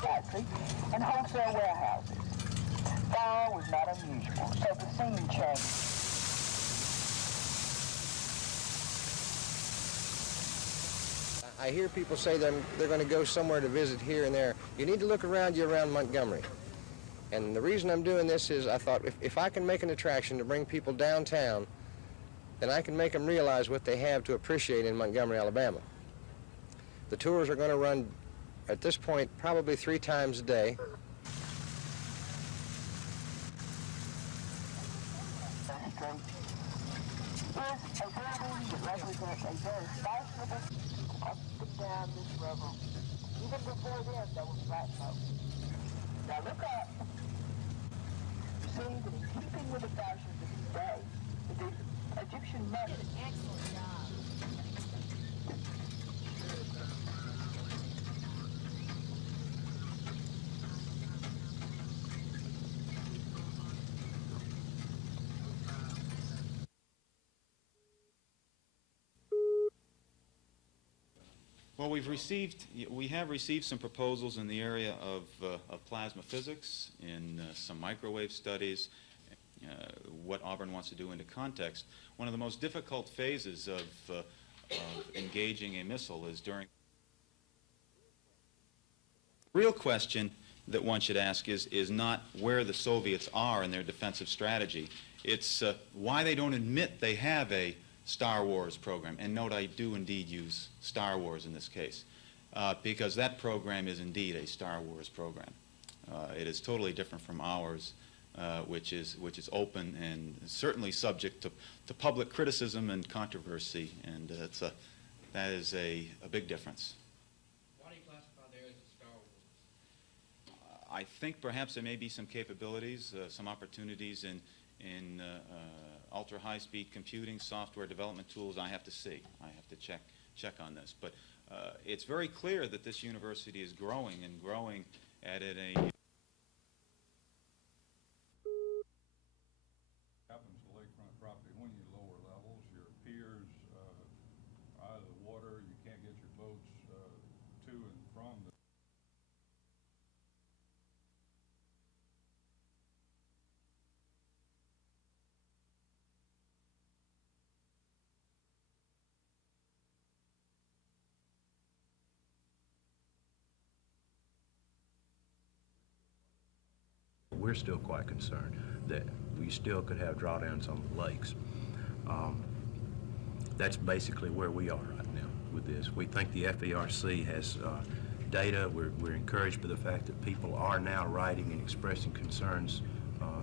Factory and wholesale warehouses. Fire was not unusual, so the scene changed. I hear people say they're going to go somewhere to visit here and there. You need to look around you around Montgomery. And the reason I'm doing this is I thought if I can make an attraction to bring people downtown, then I can make them realize what they have to appreciate in Montgomery, Alabama. The tours are going to run, at this point, probably 3 times a day. Is a building that represents a very fashionable up and down this river. Even before then, there was black smoke. Now look up. You see that in keeping with the fashions of his day, the Egyptian method. Excellent job. Well, we have received some proposals in the area of plasma physics, in some microwave studies, what Auburn wants to do into context. One of the most difficult phases of engaging a missile is during. The real question that one should ask is not where the Soviets are in their defensive strategy. It's why they don't admit they have a Star Wars program. And note, I do indeed use Star Wars in this case, because that program is indeed a Star Wars program. It is totally different from ours, which is open and certainly subject to public criticism and controversy, and that is a big difference. Why do you classify theirs as Star Wars? I think perhaps there may be some capabilities, some opportunities in ultra-high-speed computing, software development tools. I have to see. I have to check on this. But it's very clear that this university is growing and growing at a happens to lakefront property when you lower levels. Your piers are out of the water. You can't get your boats to and from the we're still quite concerned that we still could have drawdowns on the lakes. That's basically where we are right now with this. We think the FERC has data. We're encouraged by the fact that people are now writing and expressing concerns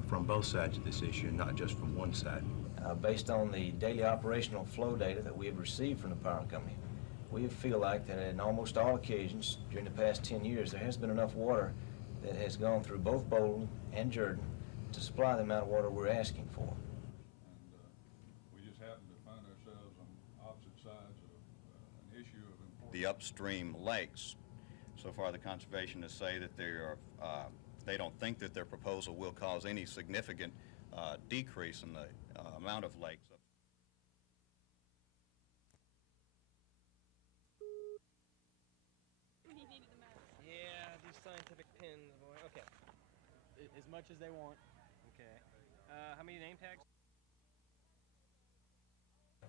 from both sides of this issue, and not just from one side. Based on the daily operational flow data that we have received from the power company, we feel like that in almost all occasions during the past 10 years, there has been enough water that has gone through both Bolton and Jordan to supply the amount of water we're asking for. We just happen to find ourselves on opposite sides of an issue of importance. The upstream lakes, so far the conservationists say that they don't think that their proposal will cause any significant decrease in the amount of lakes. Yeah, these scientific pins, boy. Okay. As much as they want. Okay. How many name tags?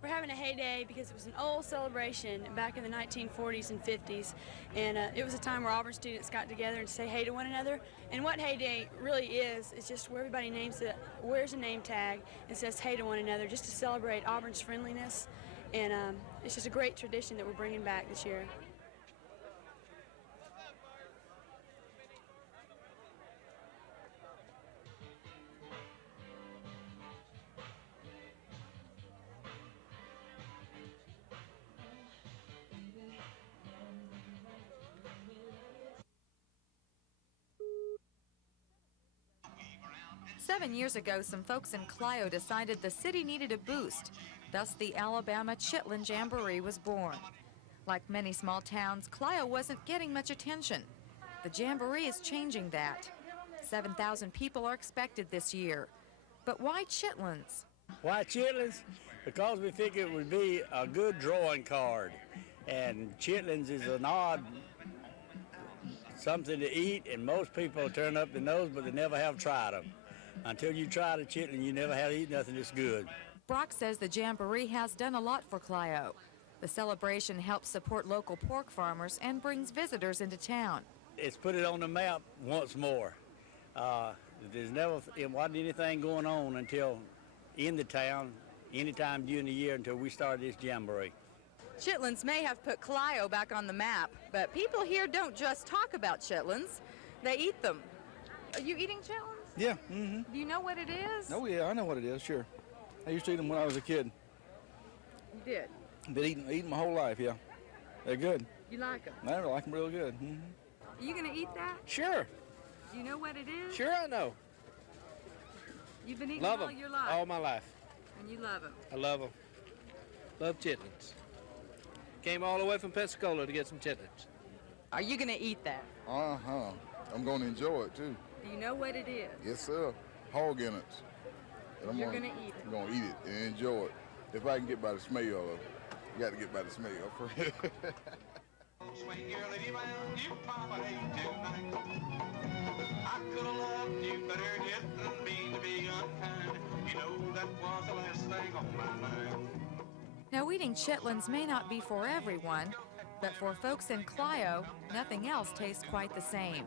We're having a heyday because it was an old celebration back in the 1940s and 50s, and it was a time where Auburn students got together and say hey to one another. And what heyday really is just where everybody wears a name tag and says hey to one another, just to celebrate Auburn's friendliness. And it's just a great tradition that we're bringing back this year. Seven years ago, some folks in Clio decided the city needed a boost. Thus, the Alabama Chitlin Jamboree was born. Like many small towns, Clio wasn't getting much attention. The Jamboree is changing that. 7,000 people are expected this year. But why Chitlins? Why Chitlins? Because we think it would be a good drawing card. And Chitlins is an odd something to eat, and most people turn up their nose, but they never have tried them. Until you try the chitlin, you never have eaten nothing that's good. Brock says the Jamboree has done a lot for Clio. The celebration helps support local pork farmers and brings visitors into town. It's put it on the map once more. It wasn't anything going on until in the town, anytime during the year until we started this Jamboree. Chitlins may have put Clio back on the map, but people here don't just talk about chitlins, they eat them. Are you eating chitlins? Yeah. Mm-hmm. Do you know what it is? Oh, yeah, I know what it is, sure. I used to eat them when I was a kid. You did? Been eating my whole life, yeah. They're good. You like them? I like them real good. Mm-hmm. Are you going to eat that? Sure. Do you know what it is? Sure I know. You've been eating love them all your life? All my life. And you love them? I love them. Love chitlins. Came all the way from Pensacola to get some chitlins. Are you going to eat that? Uh-huh. I'm going to enjoy it, too. Do you know what it is? Yes, sir. Hog innards. You're going to eat it? I'm going to eat it and enjoy it. If I can get by the smell of it. You got to get by the smell first. Swing your lady round, you promenade tonight. I could have loved you better, didn't mean to be unkind. You know that was the last thing on my mind. Now, eating chitlins may not be for everyone, but for folks in Clio, nothing else tastes quite the same.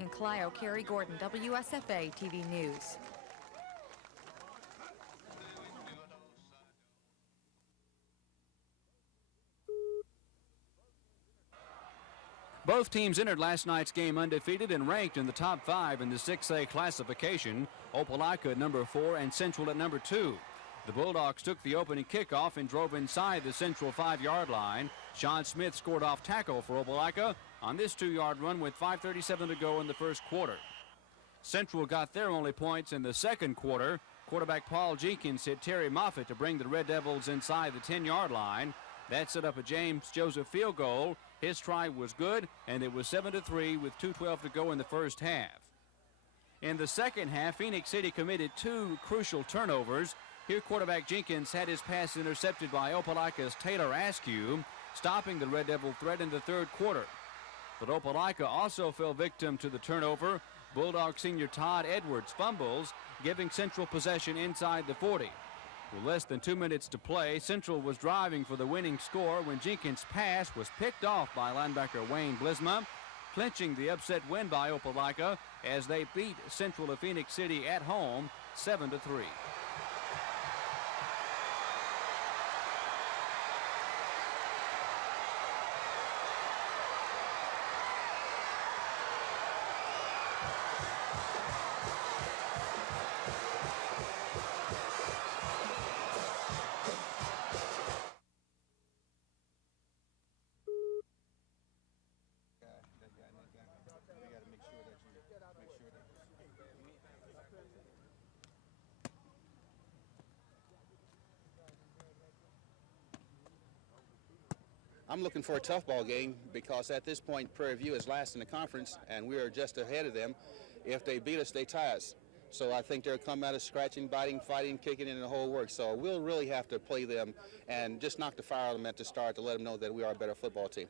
In Clio, Carrie Gordon, WSFA TV News. Both teams entered last night's game undefeated and ranked in the top 5 in the 6A classification. Opelika at number 4 and Central at number 2. The Bulldogs took the opening kickoff and drove inside the Central 5-yard line. Sean Smith scored off tackle for Opelika on this 2-yard run with 5:37 to go in the first quarter. Central got their only points in the second quarter. Quarterback Paul Jenkins hit Terry Moffitt to bring the Red Devils inside the 10-yard line. That set up a James Joseph field goal. His try was good, and it was 7-3 with 2:12 to go in the first half. In the second half, Phoenix City committed 2 crucial turnovers. Here, quarterback Jenkins had his pass intercepted by Opelika's Taylor Askew, stopping the Red Devil threat in the third quarter. But Opelika also fell victim to the turnover. Bulldog senior Todd Edwards fumbles, giving Central possession inside the 40. With less than 2 minutes to play, Central was driving for the winning score when Jenkins' pass was picked off by linebacker Wayne Blisma. clinching the upset win by Opelika as they beat Central of Phoenix City at home 7-3. I'm looking for a tough ball game because at this point Prairie View is last in the conference and we are just ahead of them. If they beat us, they tie us. So I think they'll come out of scratching, biting, fighting, kicking, and the whole works. So we'll really have to play them and just knock the fire out of them at the start to let them know that we are a better football team.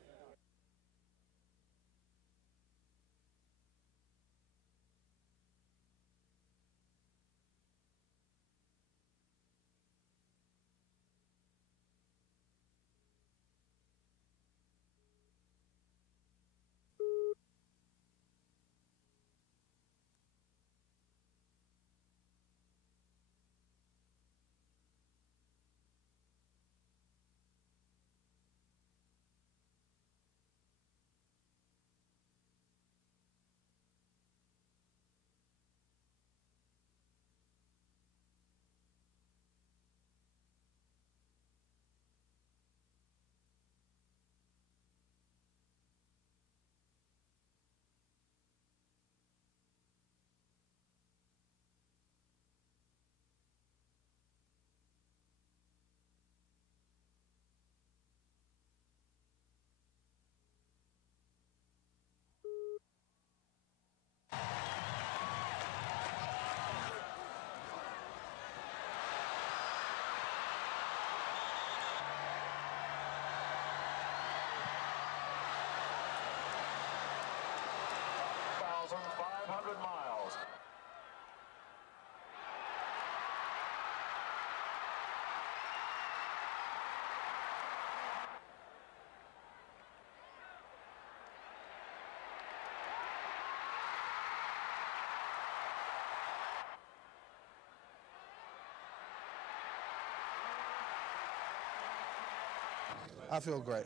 I feel great.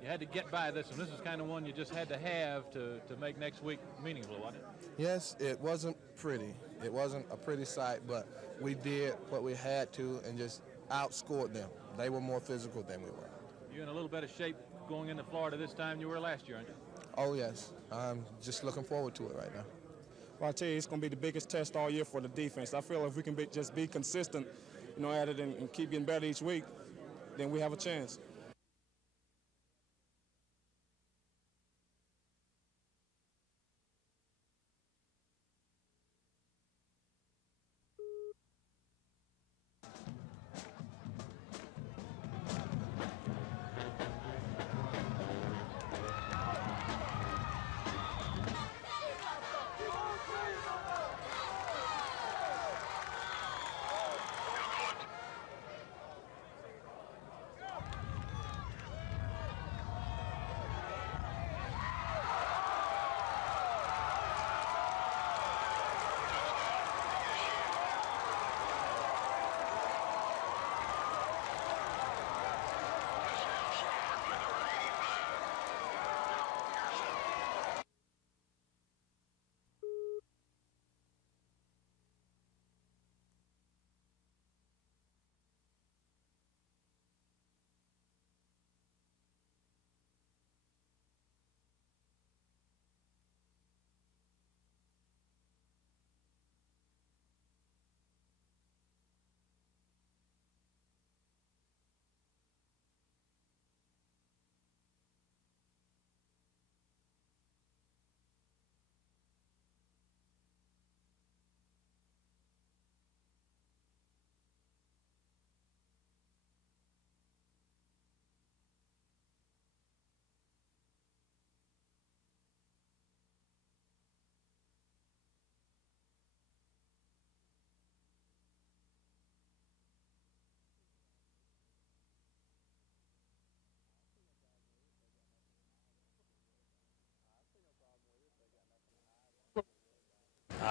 You had to get by this one. This is kind of one you just had to have to make next week meaningful, wasn't it? Yes, it wasn't pretty. It wasn't a pretty sight, but we did what we had to and just outscored them. They were more physical than we were. You're in a little better shape going into Florida this time than you were last year, aren't you? Oh, yes. I'm just looking forward to it right now. Well, I tell you, it's going to be the biggest test all year for the defense. I feel if we can just be consistent, at it and keep getting better each week, then we have a chance.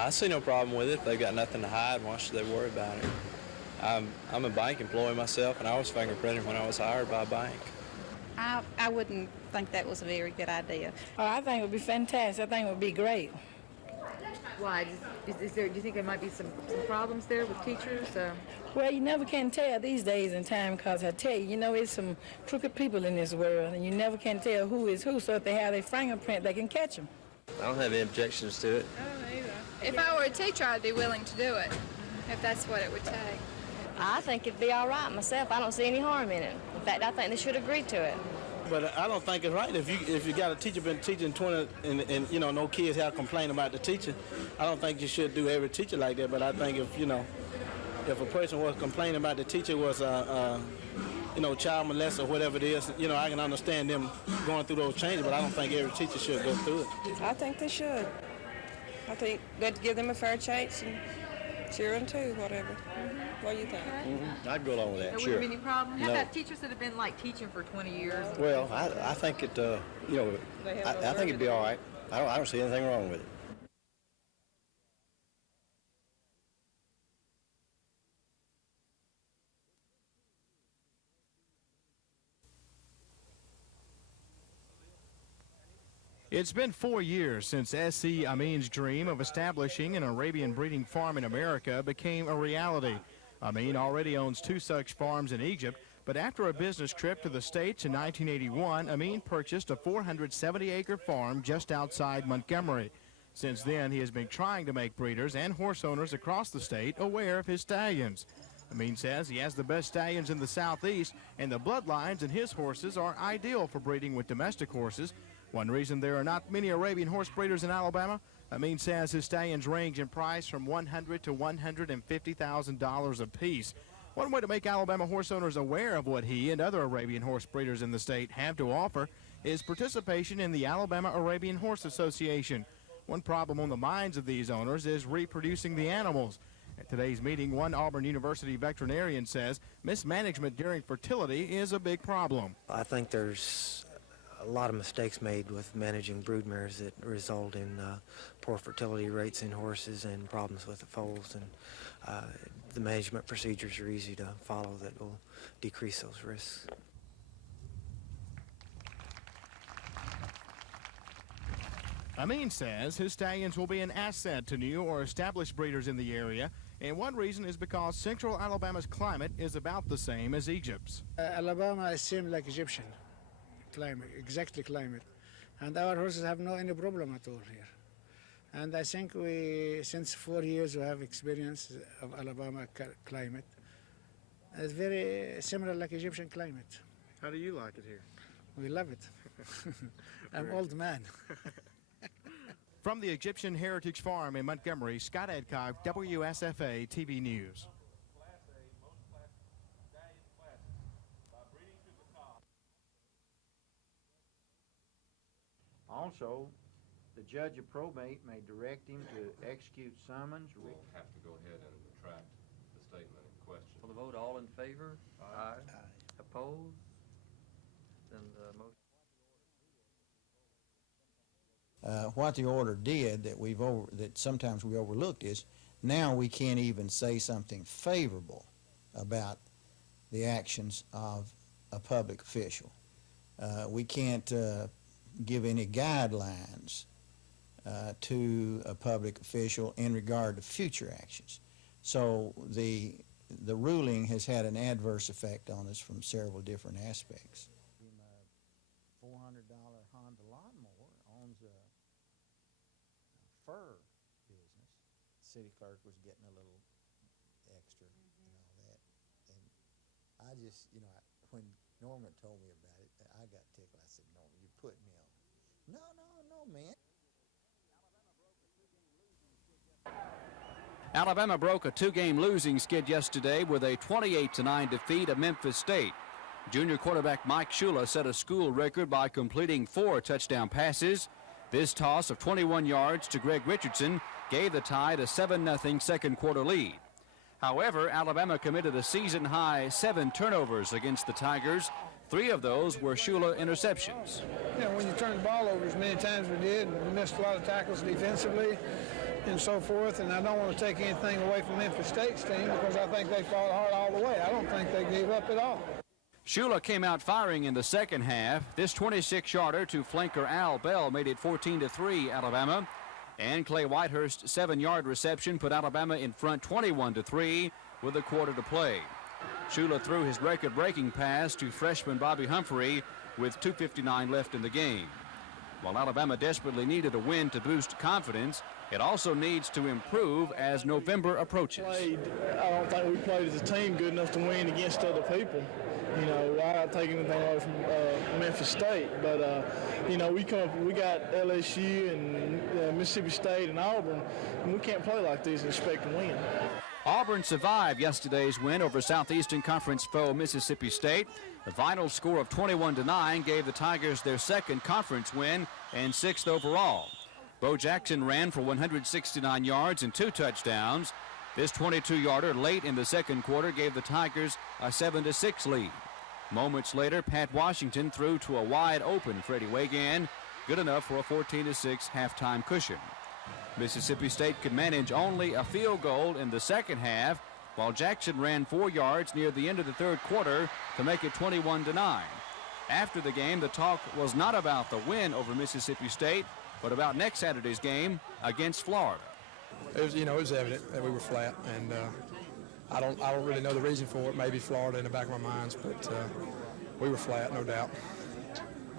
I see no problem with it. If they've got nothing to hide, why should they worry about it? I'm a bank employee myself, and I was fingerprinted when I was hired by a bank. I wouldn't think that was a very good idea. Oh, I think it would be fantastic. I think it would be great. Why? Do you think there might be some problems there with teachers? Well, you never can tell these days and time, because I tell you, it's some crooked people in this world, and you never can tell who is who, so if they have their fingerprint, they can catch them. I don't have any objections to it. If I were a teacher, I'd be willing to do it, if that's what it would take. I think it'd be all right myself. I don't see any harm in it. In fact, I think they should agree to it. But I don't think it's right if you got a teacher been teaching 20 and no kids have complained about the teacher. I don't think you should do every teacher like that. But I think if a person was complaining about the teacher was child molest or whatever it is, I can understand them going through those changes. But I don't think every teacher should go through it. I think they should. I think they'd give them a fair chance and cheer them too, whatever. What do you think? I'd go along with that, There sure. wouldn't be any problem? How No. about teachers that have been teaching for 20 years? Well, I think it, I think it'd be all right. I don't see anything wrong with it. It's been 4 years since S.C. Amin's dream of establishing an Arabian breeding farm in America became a reality. Amin already owns 2 such farms in Egypt, but after a business trip to the States in 1981, Amin purchased a 470-acre farm just outside Montgomery. Since then, he has been trying to make breeders and horse owners across the state aware of his stallions. Amin says he has the best stallions in the Southeast, and the bloodlines in his horses are ideal for breeding with domestic horses. One reason there are not many Arabian horse breeders in Alabama, Amin says his stallions range in price from $100,000 to $150,000 apiece. One way to make Alabama horse owners aware of what he and other Arabian horse breeders in the state have to offer is participation in the Alabama Arabian Horse Association. One problem on the minds of these owners is reproducing the animals. At today's meeting, one Auburn University veterinarian says mismanagement during fertility is a big problem. I think there's a lot of mistakes made with managing brood mares that result in poor fertility rates in horses and problems with the foals, and the management procedures are easy to follow that will decrease those risks. Amin says his stallions will be an asset to new or established breeders in the area, and one reason is because central Alabama's climate is about the same as Egypt's. Alabama is same like Egyptian climate, exactly climate, and our horses have no any problem at all here. And I think since 4 years we have experience of Alabama climate. It's very similar like Egyptian climate. How do you like it here? We love it. I'm an old man. From the Egyptian Heritage Farm in Montgomery, Scott Adcock, WSFA TV News. Also, the judge of probate may direct him to execute summons. We'll have to go ahead and retract the statement in question. For the vote, all in favor? Aye. Opposed? Then the motion. What the order did that sometimes we overlooked is now we can't even say something favorable about the actions of a public official. We can't give any guidelines to a public official in regard to future actions. So the ruling has had an adverse effect on us from several different aspects. $400 Honda lawnmower owns a fur business. The city clerk was getting a little extra and all that. And I just, when Norman told me about it, I got tickled. I said, Norman, you put me on. No, man. Alabama broke a 2-game losing skid yesterday with a 28-9 defeat of Memphis State. Junior quarterback Mike Shula set a school record by completing 4 touchdown passes. This toss of 21 yards to Greg Richardson gave the Tide a 7-0 second quarter lead. However, Alabama committed a season-high 7 turnovers against the Tigers, 3 of those were Shula interceptions. You know, when you turn the ball over as many times as we did, and we missed a lot of tackles defensively and so forth, and I don't want to take anything away from Memphis State's team because I think they fought hard all the way. I don't think they gave up at all. Shula came out firing in the second half. This 26-yarder to flanker Al Bell made it 14-3 Alabama. And Clay Whitehurst's 7-yard reception put Alabama in front 21-3 with a quarter to play. Shula threw his record-breaking pass to freshman Bobby Humphrey with 2:59 left in the game. While Alabama desperately needed a win to boost confidence, it also needs to improve as November approaches. I don't think we played as a team good enough to win against other people. You know, I don't take anything away from Memphis State, but you know, we got LSU and Mississippi State and Auburn, and we can't play like this and expect to win. Auburn survived yesterday's win over Southeastern Conference foe Mississippi State. The final score of 21-9 gave the Tigers their second conference win and 6th overall. Bo Jackson ran for 169 yards and 2 touchdowns. This 22-yarder late in the second quarter gave the Tigers a 7-6 lead. Moments later, Pat Washington threw to a wide-open Freddie Wagan, good enough for a 14-6 halftime cushion. Mississippi State could manage only a field goal in the second half, while Jackson ran 4 yards near the end of the third quarter to make it 21-9. After the game, the talk was not about the win over Mississippi State, but about next Saturday's game against Florida. It was evident that we were flat, and I don't really know the reason for it. Maybe Florida in the back of our minds, but we were flat, no doubt.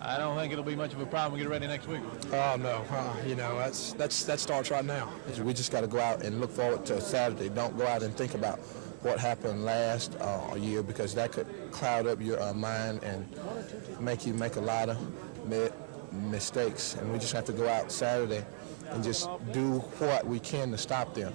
I don't think it'll be much of a problem. We get ready next week. Oh no, you know, that starts right now. We just got to go out and look forward to Saturday. Don't go out and think about what happened last year, because that could cloud up your mind and make you make a lot of mistakes. And we just have to go out Saturday and just do what we can to stop them.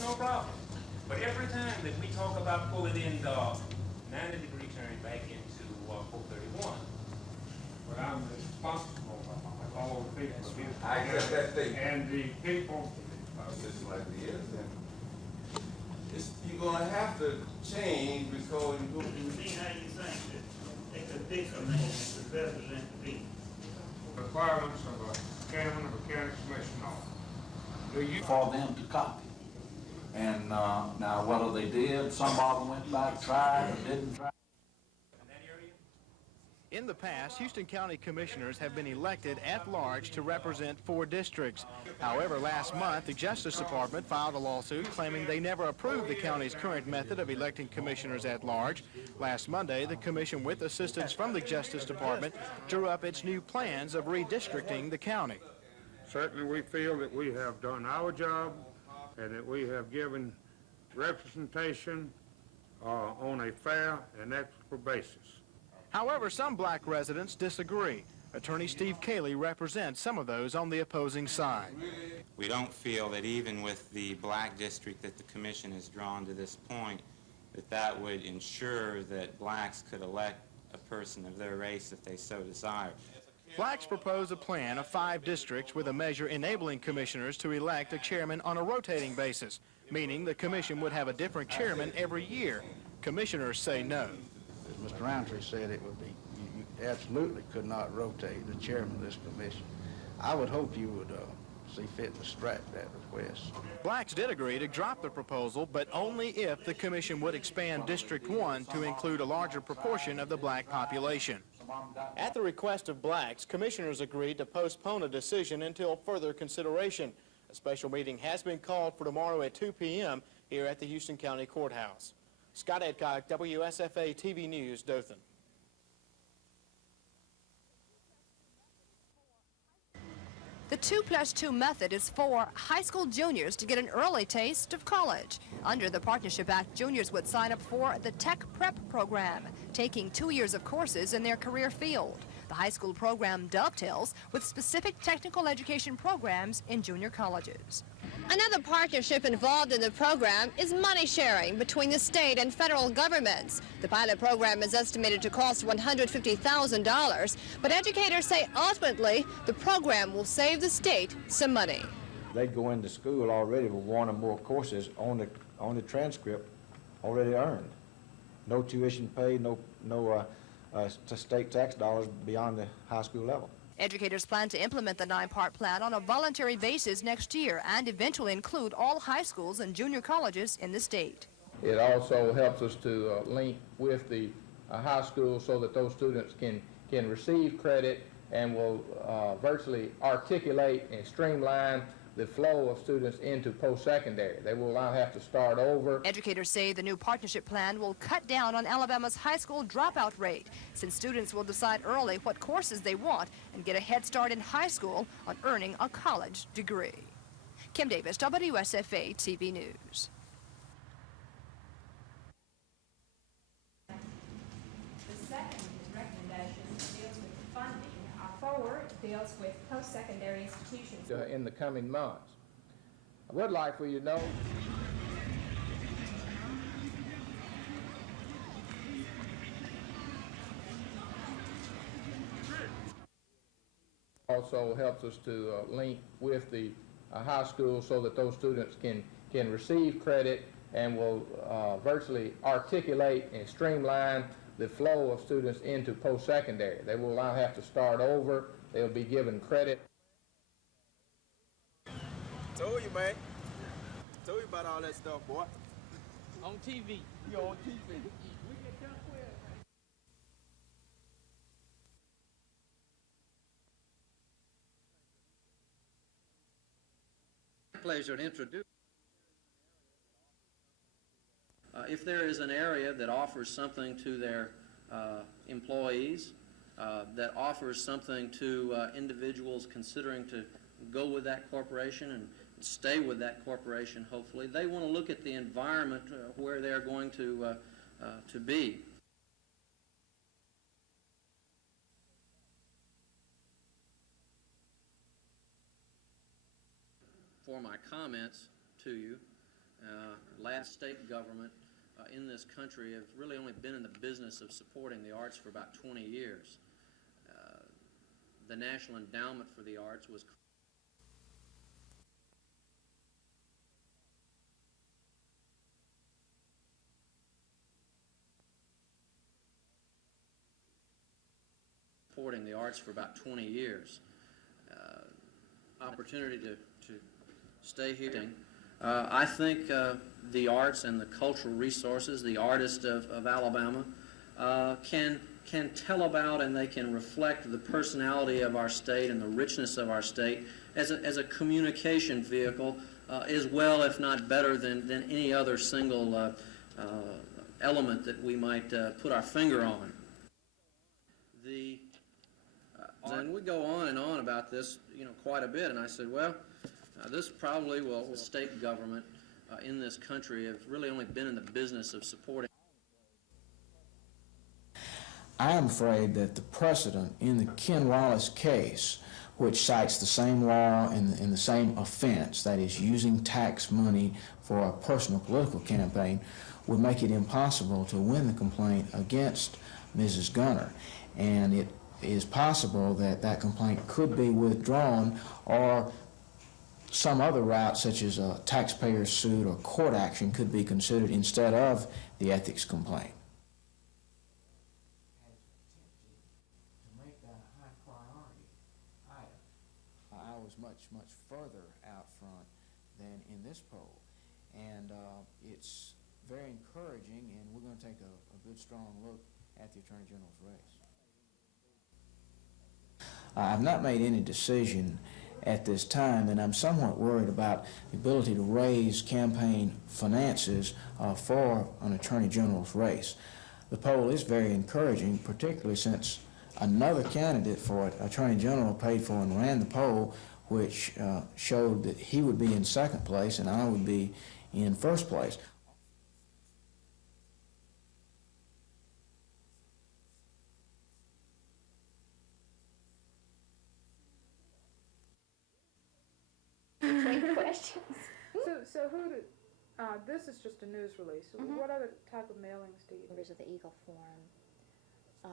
No problem. But every time that we talk about pulling in the 90-degree turn back into 431, but I'm responsible for all the people of Israel. I accept that statement. And the people. System like this, you're going to have to change because you go through. See how you think that they could fix a man that represent the people. Requirements of a chairman of a county commission office. For them to copy. And now whether they did, some of them went back, tried, or didn't try. In the past, Houston County Commissioners have been elected at large to represent 4 districts. However, last month, the Justice Department filed a lawsuit claiming they never approved the county's current method of electing commissioners at large. Last Monday, the commission, with assistance from the Justice Department, drew up its new plans of redistricting the county. Certainly we feel that we have done our job and that we have given representation on a fair and equitable basis. However, some black residents disagree. Attorney Steve Cayley represents some of those on the opposing side. We don't feel that even with the black district that the commission has drawn to this point, that would ensure that blacks could elect a person of their race if they so desire. Blacks propose a plan of 5 districts with a measure enabling commissioners to elect a chairman on a rotating basis, meaning the commission would have a different chairman every year. Commissioners say no. As Mr. Roundtree said, it would be, you absolutely could not rotate the chairman of this commission. I would hope you would see fit to strike that request. Blacks did agree to drop the proposal, but only if the commission would expand District 1 to include a larger proportion of the black population. At the request of blacks, commissioners agreed to postpone a decision until further consideration. A special meeting has been called for tomorrow at 2 p.m. here at the Houston County Courthouse. Scott Adcock, WSFA TV News, Dothan. The 2+2 method is for high school juniors to get an early taste of college. Under the Partnership Act, juniors would sign up for the Tech Prep program, taking 2 years of courses in their career field. The high school program dovetails with specific technical education programs in junior colleges. Another partnership involved in the program is money sharing between the state and federal governments. The pilot program is estimated to cost $150,000, but educators say ultimately the program will save the state some money. They go into school already with 1 or more courses on the transcript already earned. No tuition paid, no state tax dollars beyond the high school level. Educators plan to implement the 9-part plan on a voluntary basis next year and eventually include all high schools and junior colleges in the state. It also helps us to link with the high school so that those students can receive credit and will virtually articulate and streamline the flow of students into post-secondary. They will not have to start over. Educators say the new partnership plan will cut down on Alabama's high school dropout rate, since students will decide early what courses they want and get a head start in high school on earning a college degree. Kim Davis, WSFA TV News. The second recommendation deals with funding. Our forward deals with post-secondary institutions. In the coming months. I would like for you to know also helps us to link with the high school so that those students can receive credit and will virtually articulate and streamline the flow of students into post-secondary. They will not have to start over. They'll be given credit. Told you, man. Told you about all that stuff, boy. On TV. You on TV. Pleasure to introduce. If there is an area that offers something to their employees, that offers something to individuals considering to go with that corporation and stay with that corporation, hopefully, they want to look at the environment where they're going to be. For my comments to you, last state government in this country have really only been in the business of supporting the arts for about 20 years. The National Endowment for the Arts was supporting the arts for about 20 years. Opportunity to stay here. I think the arts and the cultural resources, the artists of Alabama, can tell about and they can reflect the personality of our state and the richness of our state as a communication vehicle, as well, if not better, than any other single element that we might put our finger on. And we go on and on about this, quite a bit, and I said, well, this probably will state government in this country have really only been in the business of supporting. I am afraid that the precedent in the Ken Wallace case, which cites the same law and the same offense, that is using tax money for a personal political campaign, would make it impossible to win the complaint against Mrs. Gunner. And it is possible that that complaint could be withdrawn, or some other route, such as a taxpayer suit or court action, could be considered instead of the ethics complaint. I was much further out front than in this poll, and it's very encouraging, and we're going to take a good strong look at the Attorney General's race. I've not made any decision at this time, and I'm somewhat worried about the ability to raise campaign finances for an Attorney General's race. The poll is very encouraging, particularly since another candidate for Attorney General paid for and ran the poll, which showed that he would be in second place and I would be in first place. Questions. So who did, this is just a news release. What other type of mailings do you do? Members of the Eagle Forum.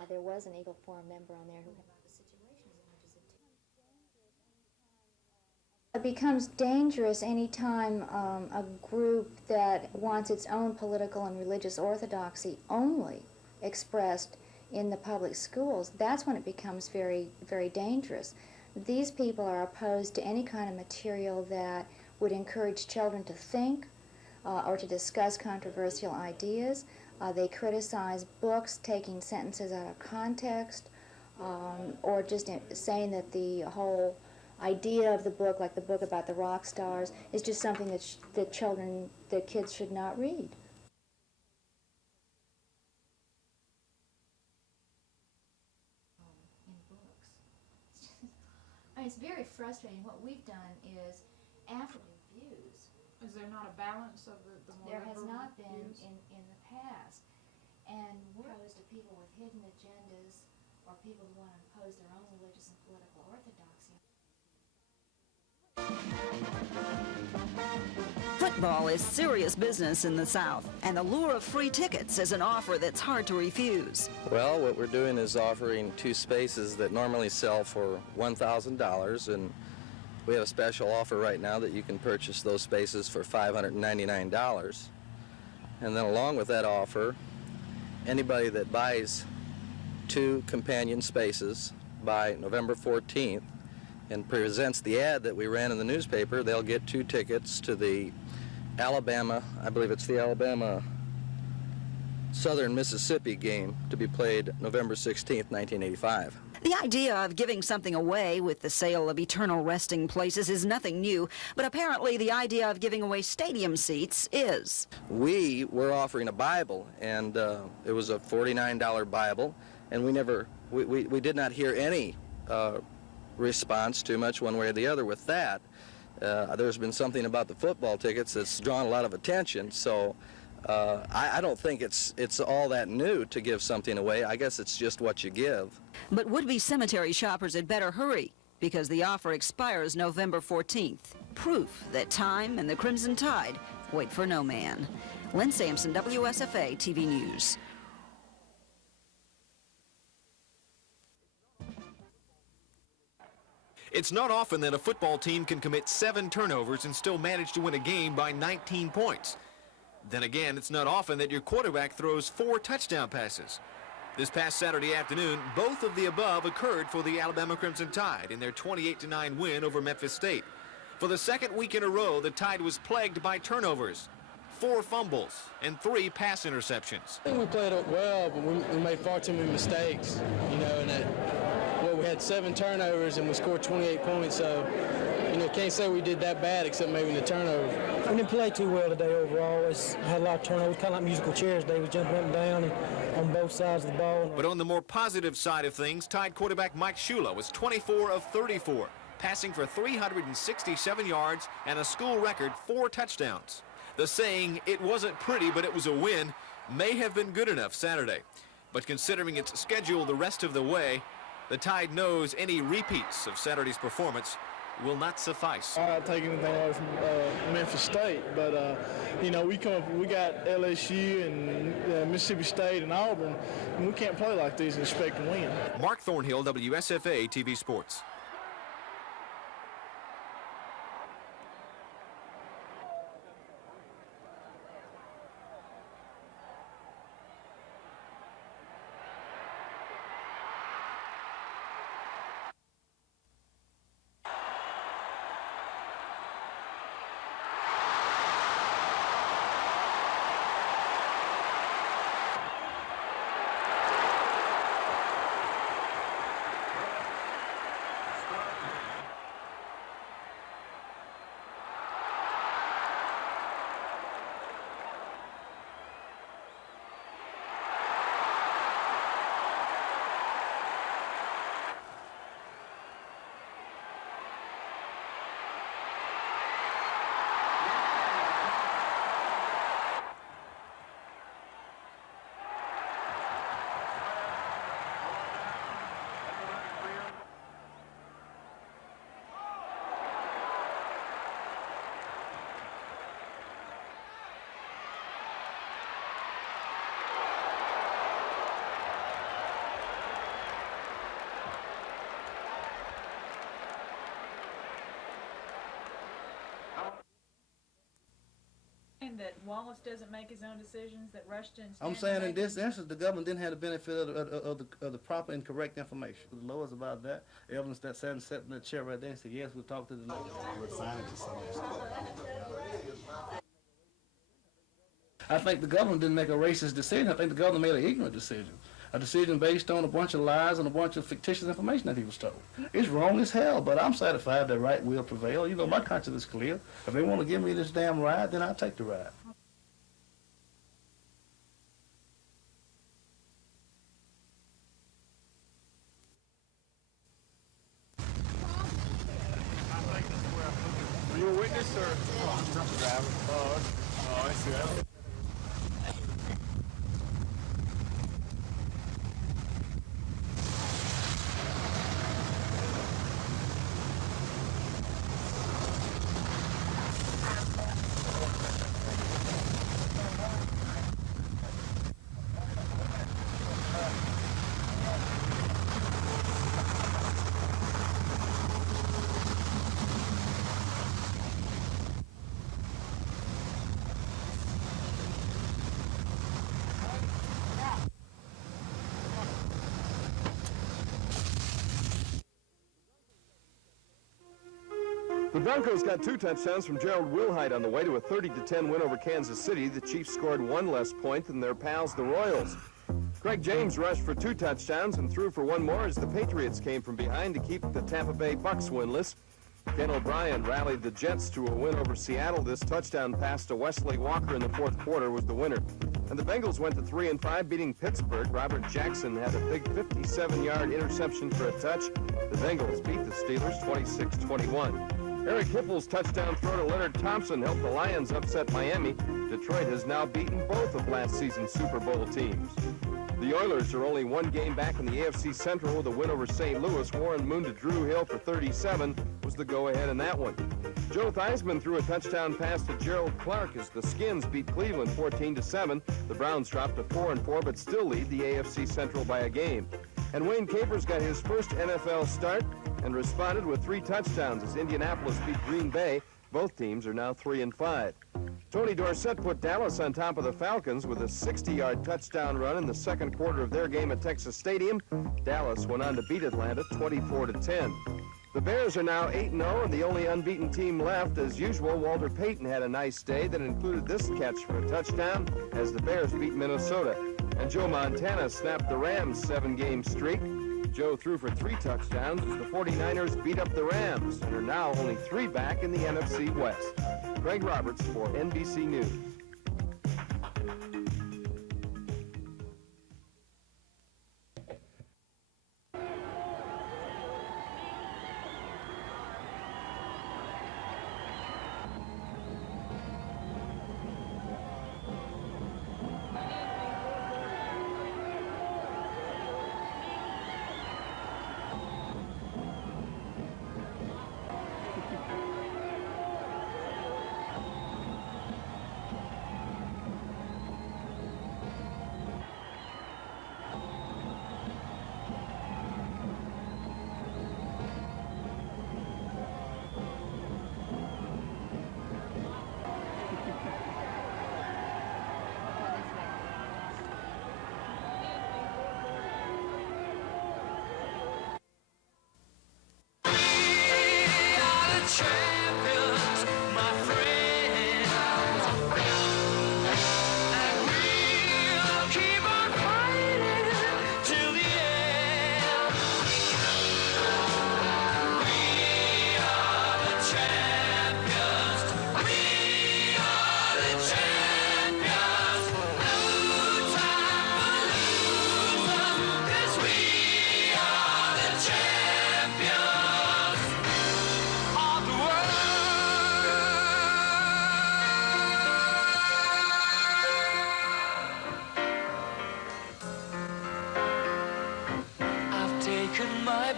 There was an Eagle Forum member on there who had It becomes dangerous anytime a group that wants its own political and religious orthodoxy only expressed in the public schools. That's when it becomes very, very dangerous. These people are opposed to any kind of material that would encourage children to think or to discuss controversial ideas. They criticize books taking sentences out of context, or just saying that the whole idea of the book, like the book about the rock stars, is just something that kids should not read. In books. I mean, it's very frustrating. What we've done is, after reviews, Is there not a balance of the more there has liberal not been views? in the past, and we're opposed to people with hidden agendas or people who want to impose their own religious and political orthodoxy. Football is serious business in the South, and the lure of free tickets is an offer that's hard to refuse. Well, what we're doing is offering 2 spaces that normally sell for $1,000, and we have a special offer right now that you can purchase those spaces for $599. And then along with that offer, anybody that buys 2 companion spaces by November 14th and presents the ad that we ran in the newspaper, they'll get 2 tickets to the Alabama, I believe it's the Alabama Southern Mississippi game to be played November 16th, 1985. The idea of giving something away with the sale of eternal resting places is nothing new, but apparently the idea of giving away stadium seats is. We were offering a Bible, and it was a $49 Bible, and we did not hear any response too much one way or the other with that. There's been something about the football tickets that's drawn a lot of attention, so I don't think it's all that new to give something away. I guess it's just what you give. But would-be cemetery shoppers had better hurry, because the offer expires November 14th. Proof that time and the Crimson Tide wait for no man. Lynn Sampson, WSFA TV News. It's not often that a football team can commit 7 turnovers and still manage to win a game by 19 points. Then again, it's not often that your quarterback throws 4 touchdown passes. This past Saturday afternoon, both of the above occurred for the Alabama Crimson Tide in their 28-9 win over Memphis State. For the second week in a row, the Tide was plagued by turnovers, 4 fumbles, and 3 pass interceptions. I think we played it well, but we made far too many mistakes, and we had 7 turnovers and we scored 28 points, so can't say we did that bad except maybe in the turnover. We didn't play too well today overall. Had a lot of turnovers, kind of like musical chairs. They was jumping up and down and on both sides of the ball. But on the more positive side of things, Tide quarterback Mike Shula was 24 of 34, passing for 367 yards and a school record 4 touchdowns. The saying, "It wasn't pretty, but it was a win," may have been good enough Saturday. But considering its schedule the rest of the way, the Tide knows any repeats of Saturday's performance will not suffice. I'm not taking anything away from Memphis State, but you know, we got LSU and Mississippi State and Auburn, and we can't play like these and expect to win. Mark Thornhill, WSFA TV Sports. That Wallace doesn't make his own decisions, that Rushton... I'm saying in this instance, the government didn't have the benefit of the proper and correct information. The lawyers about that, Evans that sat in the chair right there and said, yes, we'll talk to the... I think the government didn't make a racist decision. I think the government made an ignorant decision. A decision based on a bunch of lies and a bunch of fictitious information that he was told. It's wrong as hell, but I'm satisfied that right will prevail. You know, my conscience is clear. If they want to give me this damn ride, then I'll take the ride. Are you a witness or? Oh, I'm not the driver. Oh, I see that. The Broncos got 2 touchdowns from Gerald Wilhite on the way to a 30-10 win over Kansas City. The Chiefs scored 1 less point than their pals, the Royals. Craig James rushed for 2 touchdowns and threw for 1 more as the Patriots came from behind to keep the Tampa Bay Bucks winless. Ken O'Brien rallied the Jets to a win over Seattle. This touchdown pass to Wesley Walker in the 4th quarter was the winner. And the Bengals went to 3-5, beating Pittsburgh. Robert Jackson had a big 57-yard interception for a touch. The Bengals beat the Steelers 26-21. Eric Hippel's touchdown throw to Leonard Thompson helped the Lions upset Miami. Detroit has now beaten both of last season's Super Bowl teams. The Oilers are only 1 game back in the AFC Central with a win over St. Louis. Warren Moon to Drew Hill for 37 was the go-ahead in that one. Joe Theismann threw a touchdown pass to Gerald Clark as the Skins beat Cleveland 14-7. The Browns dropped to 4-4 but still lead the AFC Central by a game. And Wayne Capers got his first NFL start and responded with 3 touchdowns as Indianapolis beat Green Bay. Both teams are now 3-5. Tony Dorsett put Dallas on top of the Falcons with a 60-yard touchdown run in the 2nd quarter of their game at Texas Stadium. Dallas went on to beat Atlanta 24-10. The Bears are now 8-0 and the only unbeaten team left. As usual, Walter Payton had a nice day that included this catch for a touchdown as the Bears beat Minnesota. And Joe Montana snapped the Rams' 7-game streak. Joe threw for 3 touchdowns as the 49ers beat up the Rams and are now only 3 back in the NFC West. Greg Roberts for NBC News.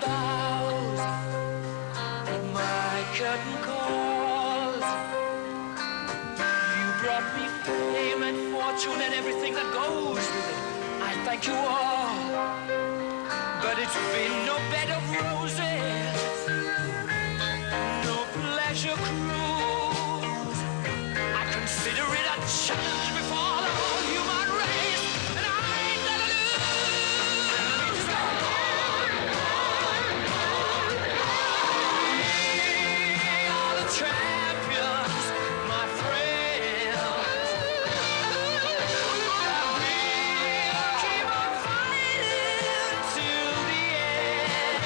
bows, my curtain calls. You brought me fame and fortune and everything that goes with it. I thank you all, but it's been no bed of roses, no pleasure cruise. I consider it a challenge before the whole human race, and I ain't gonna lose. We are the champions, my friends. We'll keep on fighting till the end.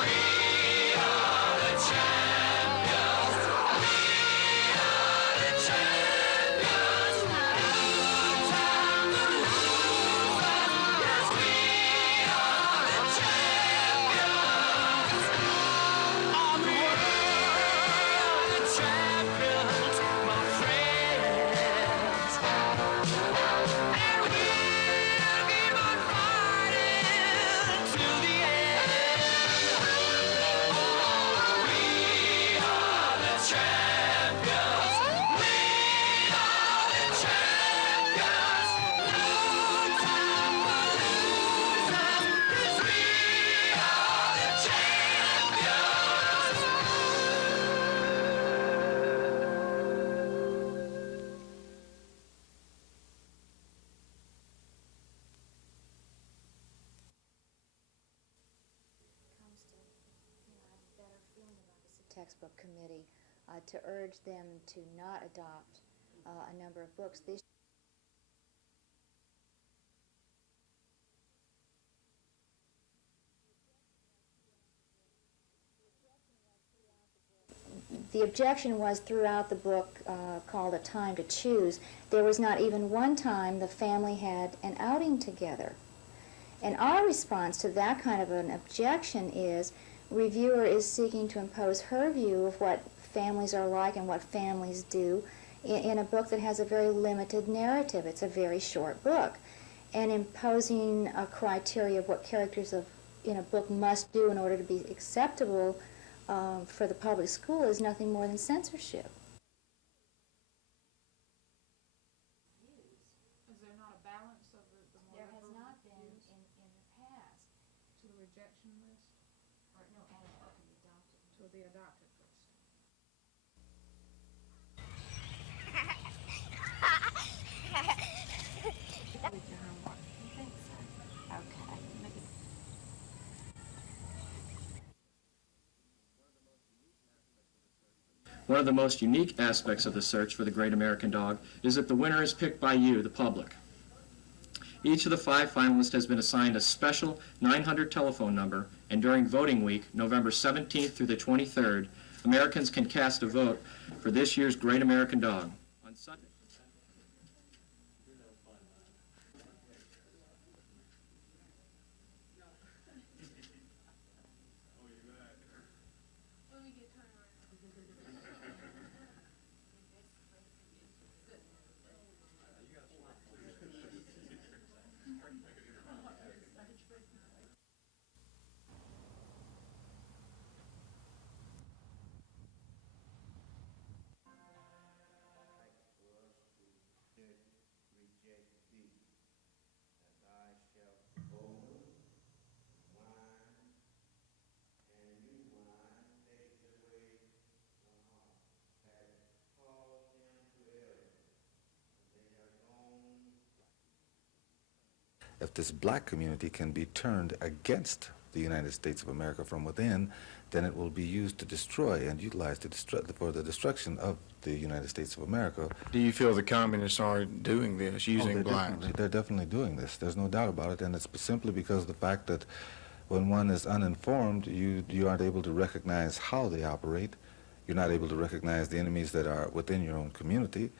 We are the champions. We are the champions. No time to lose. Yes, we are the champions of the world, the champions, my friends. And we'll keep on fighting till the end. Oh, we are the champions. We are the champions. No time for losers, 'cause we are the champions. Textbook committee to urge them to not adopt a number of books. The objection was throughout the book called A Time to Choose. There was not even one time the family had an outing together. And our response to that kind of an objection is, reviewer is seeking to impose her view of what families are like and what families do in a book that has a very limited narrative. It's a very short book. And imposing a criteria of what characters in a book must do in order to be acceptable for the public school is nothing more than censorship. Is there not a balance of the more There has liberal not been views in the past. to the rejection list Or no, added to the adopted. to the adopted list? One of the most unique aspects of the search for the Great American Dog is that the winner is picked by you, the public. Each of the 5 finalists has been assigned a special 900 telephone number, and during voting week, November 17th through the 23rd, Americans can cast a vote for this year's Great American Dog. On Sunday. If this black community can be turned against the United States of America from within, then it will be used to destroy and utilized for the destruction of the United States of America. Do you feel the communists are doing this, using blacks? They're definitely doing this. There's no doubt about it, and it's simply because of the fact that when one is uninformed, you aren't able to recognize how they operate. You're not able to recognize the enemies that are within your own community.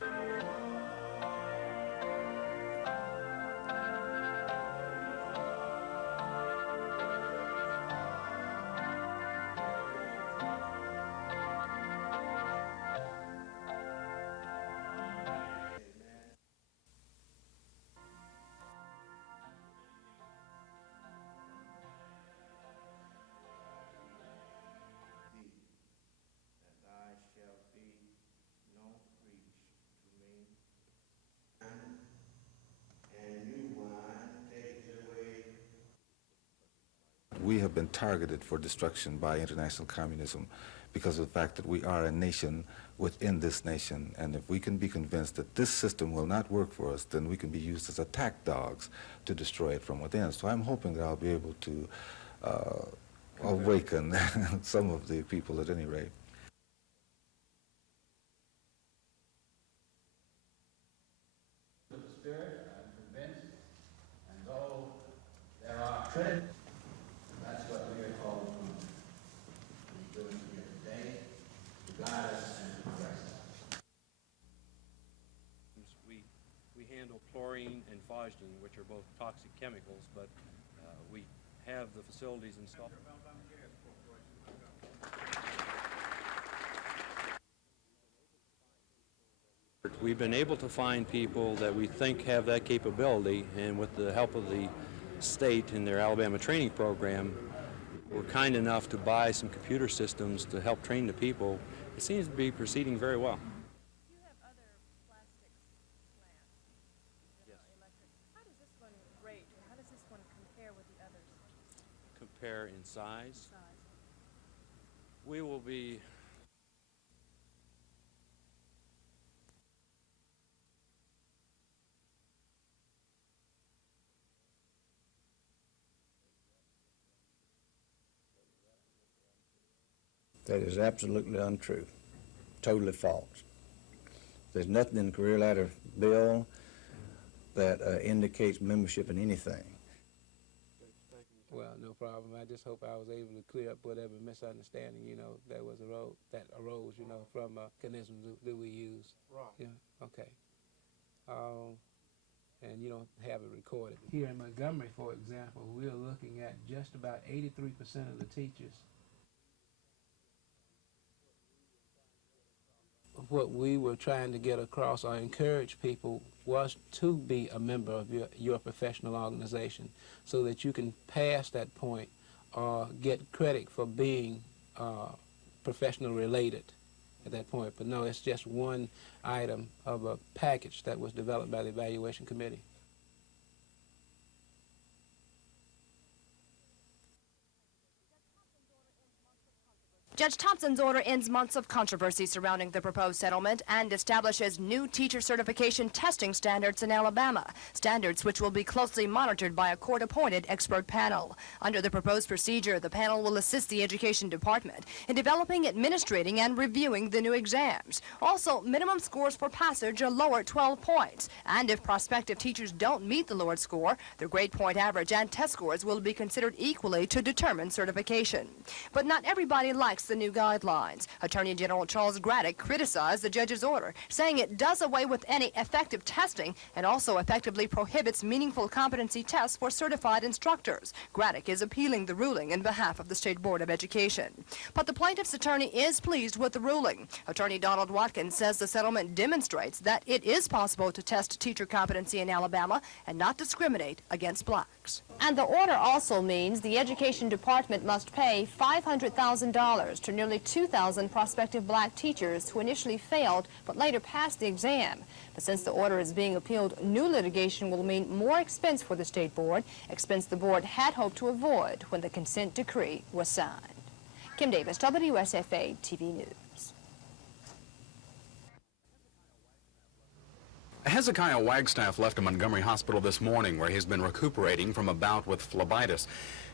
been targeted for destruction by international communism because of the fact that we are a nation within this nation. And if we can be convinced that this system will not work for us, then we can be used as attack dogs to destroy it from within. So I'm hoping that I'll be able to awaken some of the people at any rate. With the Spirit, I'm convinced, and though there are critics, that's what we are called to be doing here today, to guide us and to progress us. We handle chlorine and phosgene, which are both toxic chemicals, but we have the facilities installed. We've been able to find people that we think have that capability, and with the help of the state in their Alabama training program, we're kind enough to buy some computer systems to help train the people. It seems to be proceeding very well. You have other plastics plants, electric. How does this one rate, or how does this one compare with the others? Compare in size. We will be That is absolutely untrue, totally false. There's nothing in the career ladder bill that indicates membership in anything. Well, no problem. I just hope I was able to clear up whatever misunderstanding, that arose, from mechanisms that we use. Right. Yeah, okay. And you don't have it recorded. Here in Montgomery, for example, we're looking at just about 83% of the teachers. What we were trying to get across or encourage people was to be a member of your professional organization so that you can pass that point or get credit for being professional related at that point. But no, it's just one item of a package that was developed by the evaluation committee. Judge Thompson's order ends months of controversy surrounding the proposed settlement and establishes new teacher certification testing standards in Alabama, standards which will be closely monitored by a court-appointed expert panel. Under the proposed procedure, the panel will assist the Education Department in developing, administrating, and reviewing the new exams. Also, minimum scores for passage are lowered 12 points, and if prospective teachers don't meet the lowered score, their grade point average and test scores will be considered equally to determine certification. But not everybody likes the new guidelines. Attorney General Charles Graddick criticized the judge's order, saying it does away with any effective testing and also effectively prohibits meaningful competency tests for certified instructors. Graddick is appealing the ruling in behalf of the State Board of Education. But the plaintiff's attorney is pleased with the ruling. Attorney Donald Watkins says the settlement demonstrates that it is possible to test teacher competency in Alabama and not discriminate against blacks. And the order also means the Education Department must pay $500,000 to nearly 2,000 prospective black teachers who initially failed but later passed the exam. But since the order is being appealed, new litigation will mean more expense for the State Board, expense the board had hoped to avoid when the consent decree was signed. Kim Davis, WSFA TV News. Hezekiah Wagstaff left a Montgomery hospital this morning where he's been recuperating from a bout with phlebitis.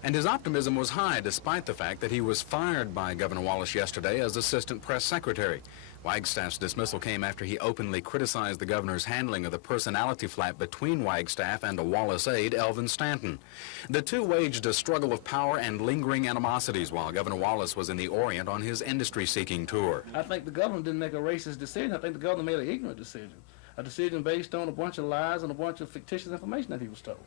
And his optimism was high despite the fact that he was fired by Governor Wallace yesterday as assistant press secretary. Wagstaff's dismissal came after he openly criticized the governor's handling of the personality flap between Wagstaff and a Wallace aide, Elvin Stanton. The two waged a struggle of power and lingering animosities while Governor Wallace was in the Orient on his industry-seeking tour. I think the governor didn't make a racist decision. I think the governor made an ignorant decision. A decision based on a bunch of lies and a bunch of fictitious information that he was told.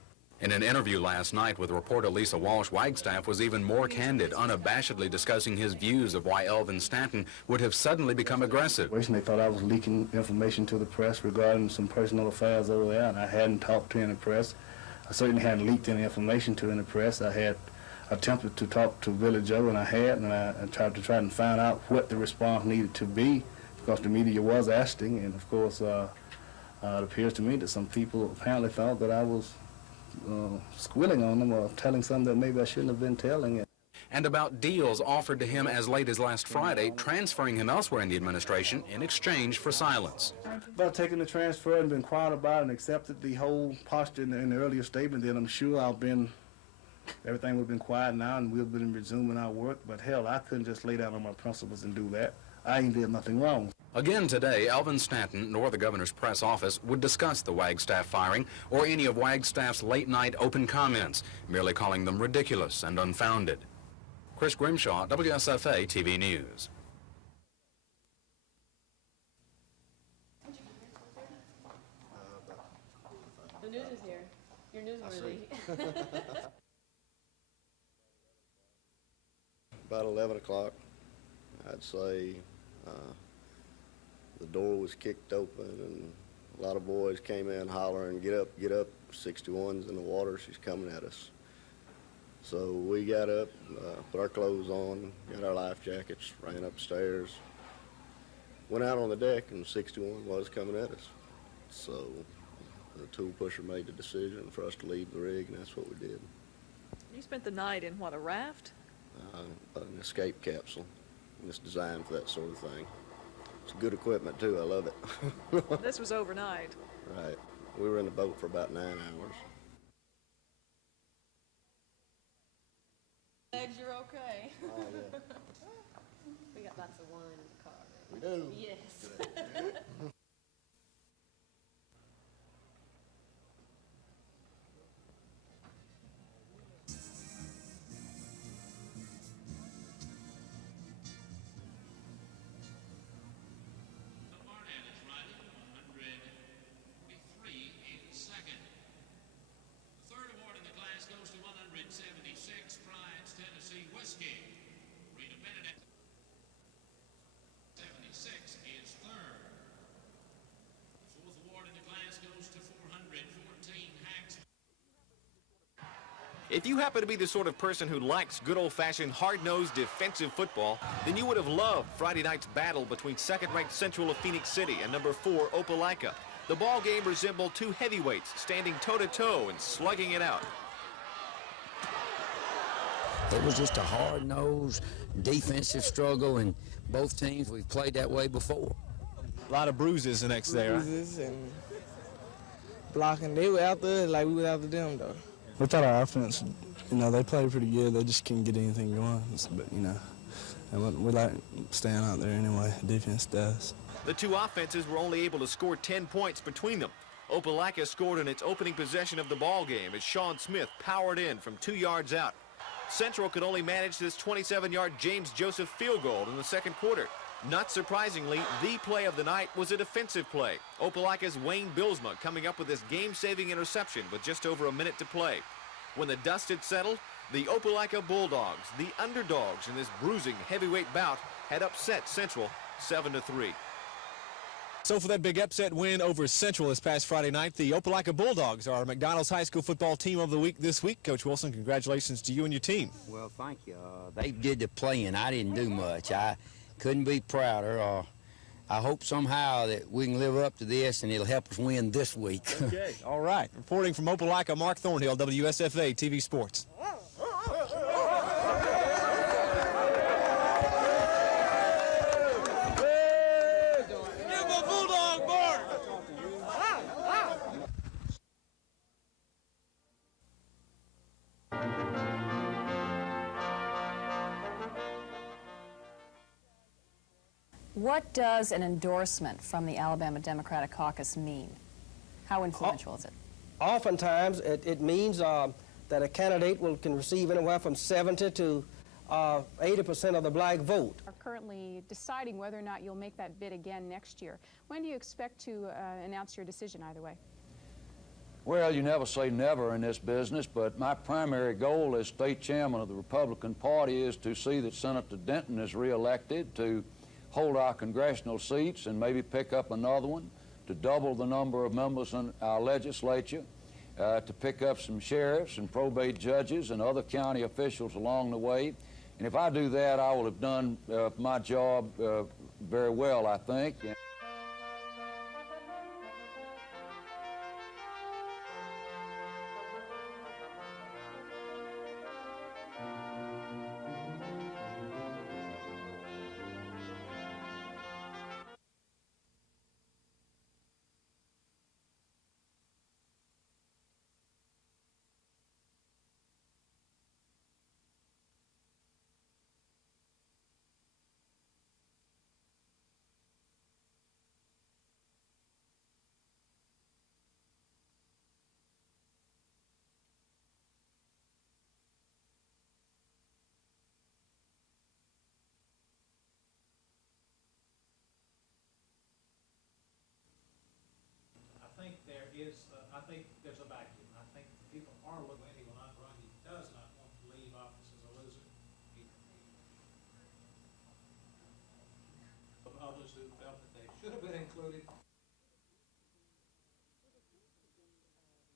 In an interview last night with reporter Lisa Walsh, Wagstaff was even more candid, unabashedly discussing his views of why Elvin Stanton would have suddenly become aggressive. They thought I was leaking information to the press regarding some personal affairs over there, and I hadn't talked to any press. I certainly hadn't leaked any information to any press. I had attempted to talk to Billy Joe, and I tried to find out what the response needed to be, because the media was asking, and of course, it appears to me that some people apparently thought that I was squilling on them or telling something that maybe I shouldn't have been telling. and about deals offered to him as late as last Friday, transferring him elsewhere in the administration in exchange for silence. About taking the transfer and been quiet about it and accepted the whole posture in the earlier statement, then I'm sure everything would have been quiet now and we've been resuming our work. But hell, I couldn't just lay down on my principles and do that. I ain't did nothing wrong. Again today, Alvin Stanton, nor the governor's press office, would discuss the Wagstaff firing or any of Wagstaff's late-night open comments, merely calling them ridiculous and unfounded. Chris Grimshaw, WSFA TV News. The news is here. You're newsworthy. About 11 o'clock, I'd say. The door was kicked open and a lot of boys came in hollering, get up, 61's in the water, she's coming at us. So we got up, put our clothes on, got our life jackets, ran upstairs, went out on the deck, and 61 was coming at us. So the tool pusher made the decision for us to leave the rig, and that's what we did. You spent the night in what, a raft? An escape capsule. It's designed for that sort of thing. It's good equipment too, I love it. This was overnight. Right. We were in the boat for about 9 hours. Legs, you're okay. Oh, yeah. We got lots of wine in the car. We do? Yes. If you happen to be the sort of person who likes good old-fashioned, hard-nosed defensive football, then you would have loved Friday night's battle between second-ranked Central of Phoenix City and number 4 Opelika. The ball game resembled two heavyweights standing toe-to-toe and slugging it out. It was just a hard-nosed defensive struggle, and both teams, we've played that way before. A lot of bruises the next day, right? Bruises and blocking. They were out there like we were after them, though. We thought our offense, they played pretty good. They just couldn't get anything going. But, and we like staying out there anyway. Defense does. The two offenses were only able to score 10 points between them. Opelika scored in its opening possession of the ball game as Sean Smith powered in from 2 yards out. Central could only manage this 27-yard James Joseph field goal in the second quarter. Not surprisingly, the play of the night was a defensive play. Opelika's Wayne Bilsma coming up with this game-saving interception with just over a minute to play. When the dust had settled, the Opelika Bulldogs, the underdogs in this bruising heavyweight bout, had upset Central 7-3. So for that big upset win over Central this past Friday night, the Opelika Bulldogs are McDonald's High School Football Team of the Week this week. Coach Wilson, congratulations to you and your team. Well, thank you. They did the playing. I didn't do much. I couldn't be prouder. I hope somehow that we can live up to this and it'll help us win this week. Okay, all right. Reporting from Opelika, Mark Thornhill, WSFA TV Sports. What does an endorsement from the Alabama Democratic Caucus mean? How influential is it? Oftentimes, it means that a candidate can receive anywhere from 70 to 80% of the black vote. Are currently deciding whether or not you'll make that bid again next year. When do you expect to announce your decision either way? Well, you never say never in this business, but my primary goal as state chairman of the Republican Party is to see that Senator Denton is reelected, to hold our congressional seats and maybe pick up another one, to double the number of members in our legislature, to pick up some sheriffs and probate judges and other county officials along the way. And if I do that, I will have done my job very well, I think. is, I think there's a vacuum. I think people are looking, he will not run, he does not want to leave office as a loser. Others who felt that they should have been included.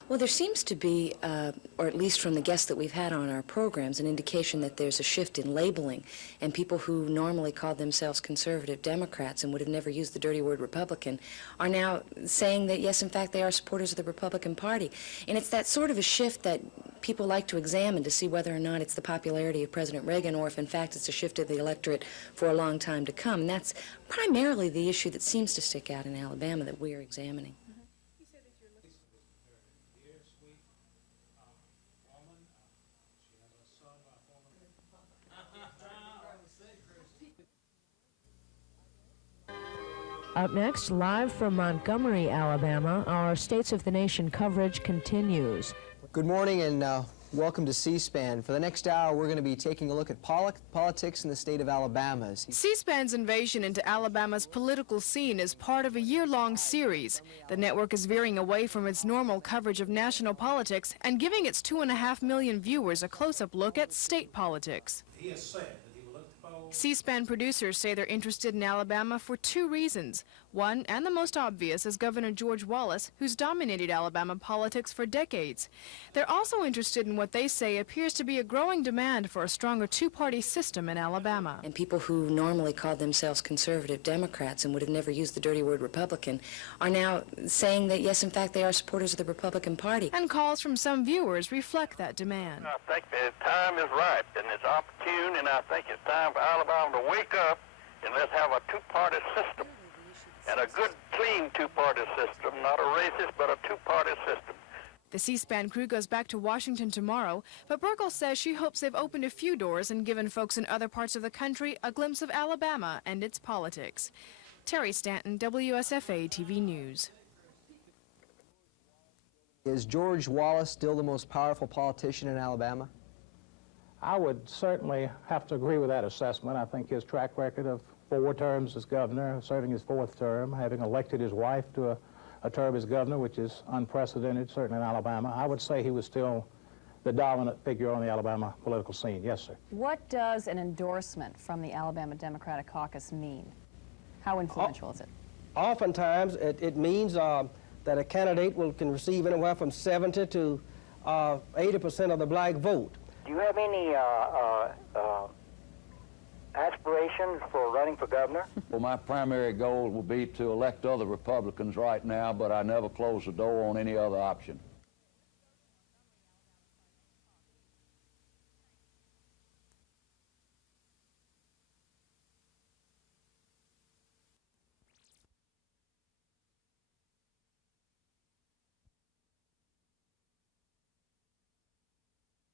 Well, there seems to be, or at least from the guests that we've had on our programs, an indication that there's a shift in labeling, and people who normally called themselves conservative Democrats and would have never used the dirty word Republican are now saying that, yes, in fact, they are supporters of the Republican Party. And it's that sort of a shift that people like to examine to see whether or not it's the popularity of President Reagan or if, in fact, it's a shift of the electorate for a long time to come. And that's primarily the issue that seems to stick out in Alabama that we are examining. Up next, live from Montgomery, Alabama, our States of the Nation coverage continues. Good morning and welcome to C-SPAN. For the next hour, we're going to be taking a look at politics in the state of Alabama. C-SPAN's invasion into Alabama's political scene is part of a year-long series. The network is veering away from its normal coverage of national politics and giving its 2.5 million viewers a close-up look at state politics. He has said that he will look at the polls. C-SPAN producers say they're interested in Alabama for two reasons. One, and the most obvious, is Governor George Wallace, who's dominated Alabama politics for decades. They're also interested in what they say appears to be a growing demand for a stronger two-party system in Alabama. And people who normally called themselves conservative Democrats and would have never used the dirty word Republican are now saying that, yes, in fact, they are supporters of the Republican Party. And calls from some viewers reflect that demand. I think the time is right and it's opportune, and I think it's time for Alabama to wake up and let's have a two-party system. And a good, clean two-party system, not a racist, but a two-party system. The C-SPAN crew goes back to Washington tomorrow, but Burkle says she hopes they've opened a few doors and given folks in other parts of the country a glimpse of Alabama and its politics. Terry Stanton, WSFA TV News. Is George Wallace still the most powerful politician in Alabama? I would certainly have to agree with that assessment. I think his track record of 4 terms as governor, serving his 4th term, having elected his wife to a term as governor, which is unprecedented, certainly in Alabama, I would say he was still the dominant figure on the Alabama political scene. Yes, sir. What does an endorsement from the Alabama Democratic Caucus mean? How influential is it? Oftentimes, it means that a candidate can receive anywhere from 70 to 80% of the black vote. Do you have any aspirations for running for governor? Well, my primary goal will be to elect other Republicans right now, but I never close the door on any other option.